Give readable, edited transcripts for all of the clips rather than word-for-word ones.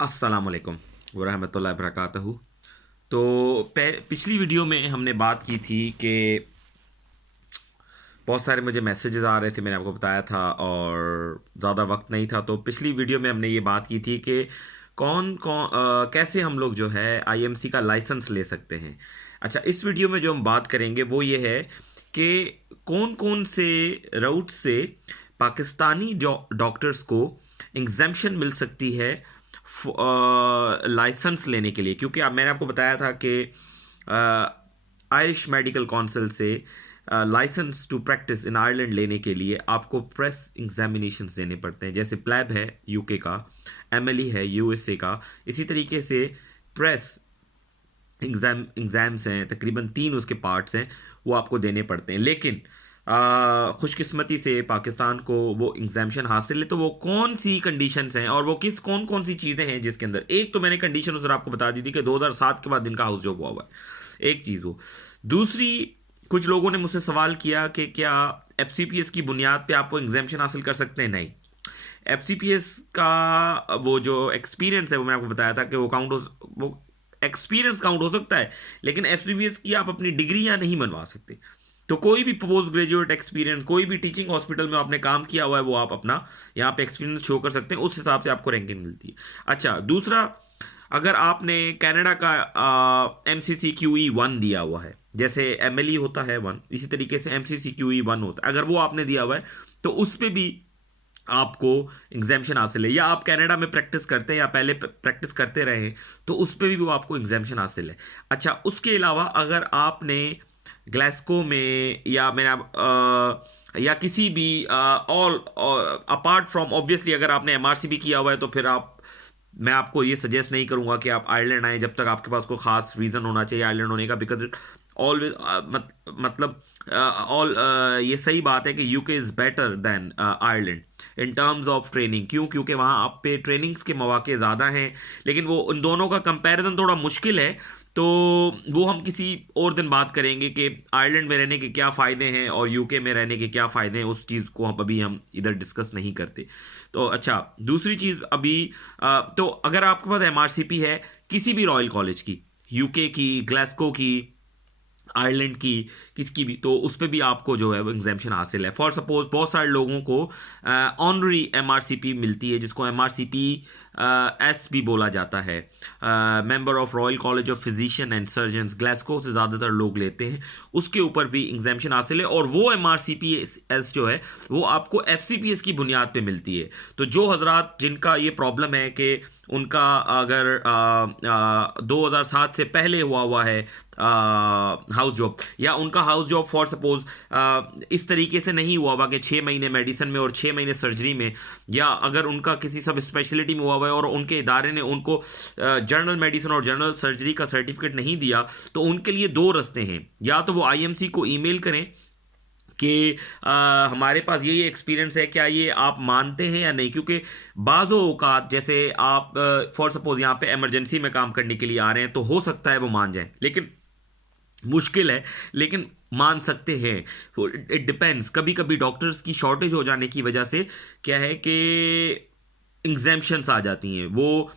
अस्सलामुअलैकुम वरहमतुल्लाहि वबरकातुहू। तो पिछली वीडियो में हमने बात की थी कि बहुत सारे मुझे मैसेजेस आ रहे थे, मैंने आपको बताया था, और ज़्यादा वक्त नहीं था। तो पिछली वीडियो में हमने ये बात की थी कि कौन कौन कैसे हम लोग जो है आईएमसी का लाइसेंस ले सकते हैं। अच्छा, इस वीडियो में जो हम बात करेंगे वो ये है कि कौन कौन से रूट से पाकिस्तानी डॉक्टर्स को एग्जेम्पशन मिल सकती है लाइसेंस लेने के लिए। क्योंकि मैंने आपको बताया था कि आयरिश मेडिकल काउंसिल से licence to practice in Ireland लेने के लिए आपको प्रेस एग्जामिनेशंस देने पड़ते हैं। जैसे प्लैब है यूके का, एमएलई है यूएसए का, इसी तरीके से प्रेस एग्ज़ाम्स हैं, तकरीबन 3 उसके पार्ट्स हैं, वो आपको देने पड़ते हैं। लेकिन खुशकिस्मती से पाकिस्तान को वो एग्जामेशन हासिल है। तो वो कौन सी कंडीशंस हैं और वो कौन कौन सी चीज़ें हैं जिसके अंदर, एक तो मैंने कंडीशन उस आपको बता दी थी कि 2007 के बाद इनका हाउस जॉब हुआ है, एक चीज़ वो। दूसरी, कुछ लोगों ने मुझसे सवाल किया कि क्या एफसीपीएस की बुनियाद पे आप वो एग्जामेशन हासिल कर सकते हैं। नहीं, एफसीपीएस का वो जो एक्सपीरियंस है वो मैंने आपको बताया था कि वो एक्सपीरियंस काउंट हो सकता है, लेकिन एफसीपीएस की आप अपनी डिग्रियां नहीं बनवा सकते। तो कोई भी पोस्ट ग्रेजुएट एक्सपीरियंस, कोई भी टीचिंग हॉस्पिटल में आपने काम किया हुआ है, वो आप अपना यहाँ पे एक्सपीरियंस शो कर सकते हैं, उस हिसाब से आपको रैंकिंग मिलती है। अच्छा, दूसरा, अगर आपने कनाडा का MCCQE 1 दिया हुआ है, जैसे MLE होता है 1, इसी तरीके से MCCQE 1 होता है, अगर वो आपने दिया हुआ है तो उस पर भी आपको एग्जामेशन हासिल है। या आप कनाडा में प्रैक्टिस करते हैं या पहले प्रैक्टिस करते रहे हैं तो उस पर भी वो आपको एग्जामेशन हासिल है। अच्छा, उसके अलावा अगर आपने ग्लासगो में या या किसी भी ऑल अपार्ट फ्रॉम, ऑब्वियसली अगर आपने MRCP किया हुआ है तो फिर मैं आपको ये सजेस्ट नहीं करूंगा कि आप आयरलैंड आए जब तक आपके पास कोई खास रीज़न होना चाहिए आयरलैंड होने का, बिकॉज इट ऑलवेज मतलब ऑल ये सही बात है कि UK is better than Ireland in terms of training. क्यों? क्योंकि वहाँ आप पे ट्रेनिंग्स के मौके ज़्यादा हैं, लेकिन वो उन दोनों का कंपैरिजन थोड़ा मुश्किल है। तो वो हम किसी और दिन बात करेंगे कि आयरलैंड में रहने के क्या फ़ायदे हैं और यूके में रहने के क्या फ़ायदे हैं। उस चीज़ को हम इधर डिस्कस नहीं करते। तो अच्छा, दूसरी चीज़ अभी तो अगर आपके पास MRCP है किसी भी रॉयल कॉलेज की, यूके की, ग्लासगो की, आयरलैंड की, किसकी भी, तो उस पर भी आपको जो है वो एग्जामेशन हासिल है। फॉर सपोज बहुत सारे लोगों को ऑनरी MRCP मिलती है, जिसको MRCP एस भी बोला जाता है, member of royal college of physician and surgeons. Glasgow से ज़्यादातर लोग लेते हैं, उसके ऊपर भी एग्जामेशन हासिल है। और वो MRCP एस जो है वो आपको FCPS की बुनियाद पे मिलती है। तो जो हजरात जिनका ये प्रॉब्लम है कि उनका अगर 2007 से पहले हुआ है हाउस जॉब, या उनका हाउस जॉब फॉर सपोज इस तरीके से नहीं हुआ कि 6 महीने मेडिसिन में और 6 महीने सर्जरी में, या अगर उनका किसी सब स्पेशलिटी में हुआ है और उनके इदारे ने उनको जनरल मेडिसिन और जनरल सर्जरी का सर्टिफिकेट नहीं दिया, तो उनके लिए दो रास्ते हैं। या तो वो IMC को ईमेल करें कि हमारे पास ये एक्सपीरियंस है, क्या ये आप मानते हैं या नहीं। क्योंकि बाज़ो औकात जैसे आप फॉर सपोज यहाँ पे इमरजेंसी में काम करने के लिए आ रहे हैं तो हो सकता है वो मान जाएं, लेकिन मुश्किल है, लेकिन मान सकते हैं। इट डिपेंड्स, कभी कभी डॉक्टर्स की शॉर्टेज हो जाने की वजह से क्या है कि एग्जेम्पशंस आ जाती हैं, वो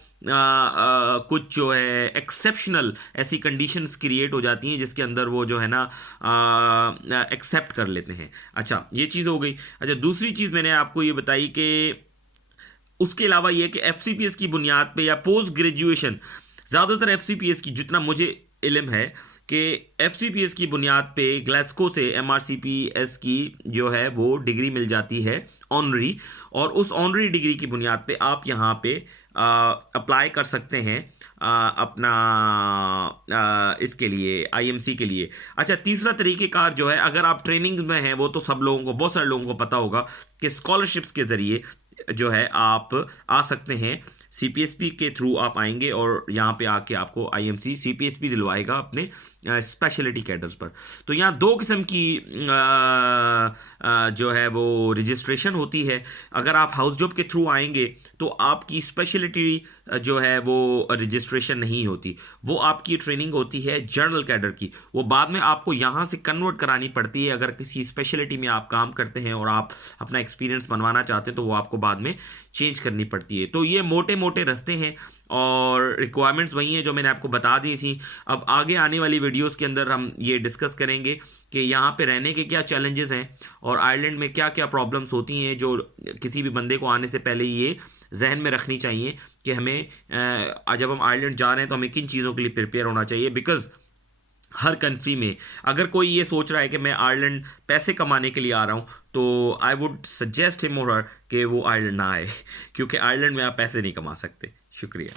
कुछ जो है एक्सेप्शनल ऐसी कंडीशंस क्रिएट हो जाती हैं जिसके अंदर वो जो है ना एक्सेप्ट कर लेते हैं। अच्छा, ये चीज़ हो गई। अच्छा, दूसरी चीज़ मैंने आपको ये बताई कि उसके अलावा ये कि FCPS की बुनियाद पे या पोस्ट ग्रेजुएशन, ज़्यादातर FCPS की, जितना मुझे इल्म है कि FCPS की बुनियाद पे ग्लासगो से MRCPS की जो है वो डिग्री मिल जाती है ऑनरी, और उस ऑनरी डिग्री की बुनियाद पे आप यहाँ पे अप्लाई कर सकते हैं अपना इसके लिए, IMC के लिए। अच्छा, तीसरा तरीक़ेकार जो है, अगर आप ट्रेनिंग में हैं, वो तो सब लोगों को, बहुत सारे लोगों को पता होगा कि स्कॉलरशिप्स के ज़रिए जो है आप आ सकते हैं। CPSP के थ्रू आप आएंगे और यहाँ पे आके आपको IMC CPSP दिलवाएगा अपने स्पेशलिटी कैडर्स पर। तो यहाँ दो किस्म की जो है वो रजिस्ट्रेशन होती है। अगर आप हाउस जॉब के थ्रू आएंगे तो आपकी स्पेशलिटी जो है वो रजिस्ट्रेशन नहीं होती, वो आपकी ट्रेनिंग होती है जनरल कैडर की। वो बाद में आपको यहाँ से कन्वर्ट करानी पड़ती है। अगर किसी स्पेशलिटी में आप काम करते हैं और आप अपना एक्सपीरियंस बनवाना चाहते हैं तो वो आपको बाद में चेंज करनी पड़ती है। तो ये मोटे मोटे रास्ते हैं और रिक्वायरमेंट्स वही हैं जो मैंने आपको बता दी थी। अब आगे आने वाली वीडियोस के अंदर हम ये डिस्कस करेंगे कि यहाँ पे रहने के क्या चैलेंजेस हैं और आयरलैंड में क्या क्या प्रॉब्लम्स होती हैं जो किसी भी बंदे को आने से पहले ये जहन में रखनी चाहिए कि हमें जब हम आयरलैंड जा रहे हैं तो हमें किन चीज़ों के लिए प्रिपेयर होना चाहिए। बिकॉज हर कंट्री में अगर कोई ये सोच रहा है कि मैं आयरलैंड पैसे कमाने के लिए आ रहा हूँ, तो आई वुड सजेस्ट हिम और हर कि वो आयरलैंड ना आए क्योंकि आयरलैंड में आप पैसे नहीं कमा सकते। शुक्रिया।